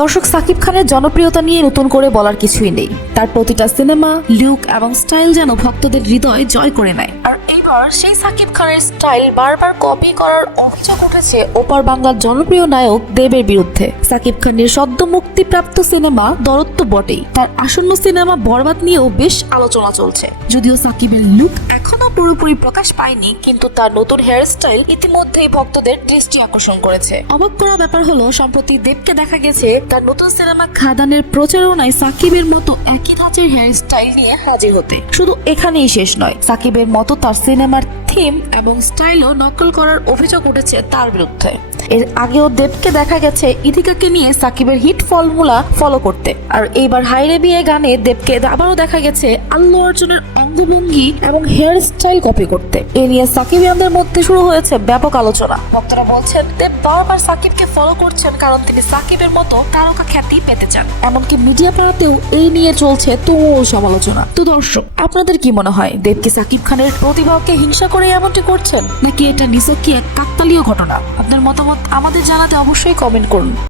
দর্শক, সাকিব খানের জনপ্রিয়তা নিয়ে নতুন করে বলার কিছুই নেই। তার প্রতিটা সিনেমা, লুক এবং স্টাইল যেন ভক্তদের হৃদয় জয় করে নেয়। আর এইবার সেই সাকিব খানের স্টাইল বারবার কপি করার অভিযোগ উঠেছে ওপার বাংলার জনপ্রিয় নায়ক দেবের বিরুদ্ধে। সাকিব খানের সদ্য মুক্তিপ্রাপ্ত সিনেমা দরদ তো বটেই, তার আসন্ন সিনেমা বরবাদ নিয়েও বেশ আলোচনা চলছে। যদিও সাকিবের লুক এখনো পুরোপুরি প্রকাশ পায়নি, কিন্তু তার নতুন হেয়ার স্টাইল ইতিমধ্যেই ভক্তদের দৃষ্টি আকর্ষণ করেছে। অবাক করা ব্যাপার হলো, সম্প্রতি দেবকে দেখা গেছে তার নতুন সিনেমা খাদানের প্রচারণায় সাকিবের মতো একই ধাঁচের হেয়ার স্টাইল নিয়ে হাজির হতে। শুধু এখানেই শেষ নয়, সাকিবের মতো তার সিনেমার থিম এবং স্টাইলও নকল করার অভিযোগ উঠেছে তার বিরুদ্ধে। এর আগেও দেবকে দেখা গেছে ইথিকাকে নিয়ে সাকিবের হিট ফর্মুলা ফলো করতে। আর এইবার হায়রে বিয়ে গানে দেবকে আবারও দেখা গেছে আল্লু অর্জুনের অঙ্গভঙ্গি এবং হেয়ার স্টাইল কপি করতে। এ নিয়ে সাকিবিয়ানদের মধ্যে শুরু হয়েছে ব্যাপক আলোচনা। ভক্তরা বলছেন দেব বারবার সাকিবকে ফলো করছেন কারণ তিনি সাকিবের মতো তারকা খ্যাতি পেতে চান। এমনকি মিডিয়া পাড়াতেও এই নিয়ে চলছে তুমুল সমালোচনা। তো দর্শক, আপনাদের কি মনে হয়, দেব কি সাকিব খানের প্রতিভাকে হিংসা করে এমনটি করছেন, নাকি এটা নিছক কি এক কাকতালীয় ঘটনা? আপনার মতামত আমাদের জানাতে অবশ্যই কমেন্ট করুন।